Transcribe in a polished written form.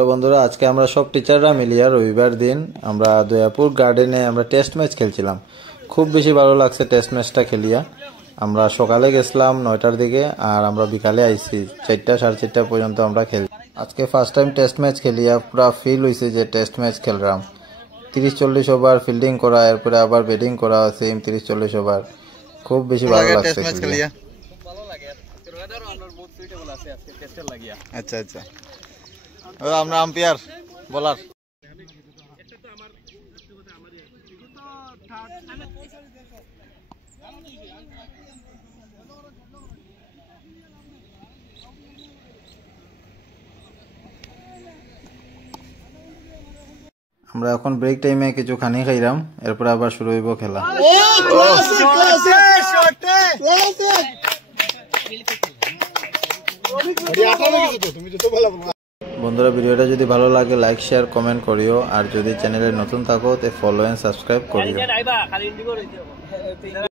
Hello বন্ধুরা, আজকে আমরা সব টিচাররা মিলিয়ে রবিবার দিন আমরা দয়াপুর গার্ডেনে আমরা টেস্ট ম্যাচ খেলছিলাম। খুব বেশি ভালো লাগছে টেস্ট ম্যাচটা খেলিয়া। আমরা সকালে গেছিলাম 9টার দিকে আর আমরা বিকালে আইছি 4টা 4:30 পর্যন্ত আমরা খেলি। আজকে ফার্স্ট টাইম টেস্ট ম্যাচ খেলিয়া পুরা ফিল হয়েছে যে টেস্ট ম্যাচ খেললাম। 30-40 ওভার ফিল্ডিং করা, এরপরে আবার ব্যাটিং করা, সেম 30-40 ওভার। খুব বেশি ভালো লাগছে খেলিয়া। আচ্ছা আচ্ছা, আমরা আম্পায়ার বলার আমরা এখন ব্রেক টাইমে কিছু খানি খাইলাম, এরপর আবার শুরু হইব খেলা। বন্ধুরা, ভিডিওটা যদি ভালো লাগে লাইক শেয়ার কমেন্ট করিও, আর যদি চ্যানেলে নতুন থাকো তে ফলো এন্ড সাবস্ক্রাইব করিও।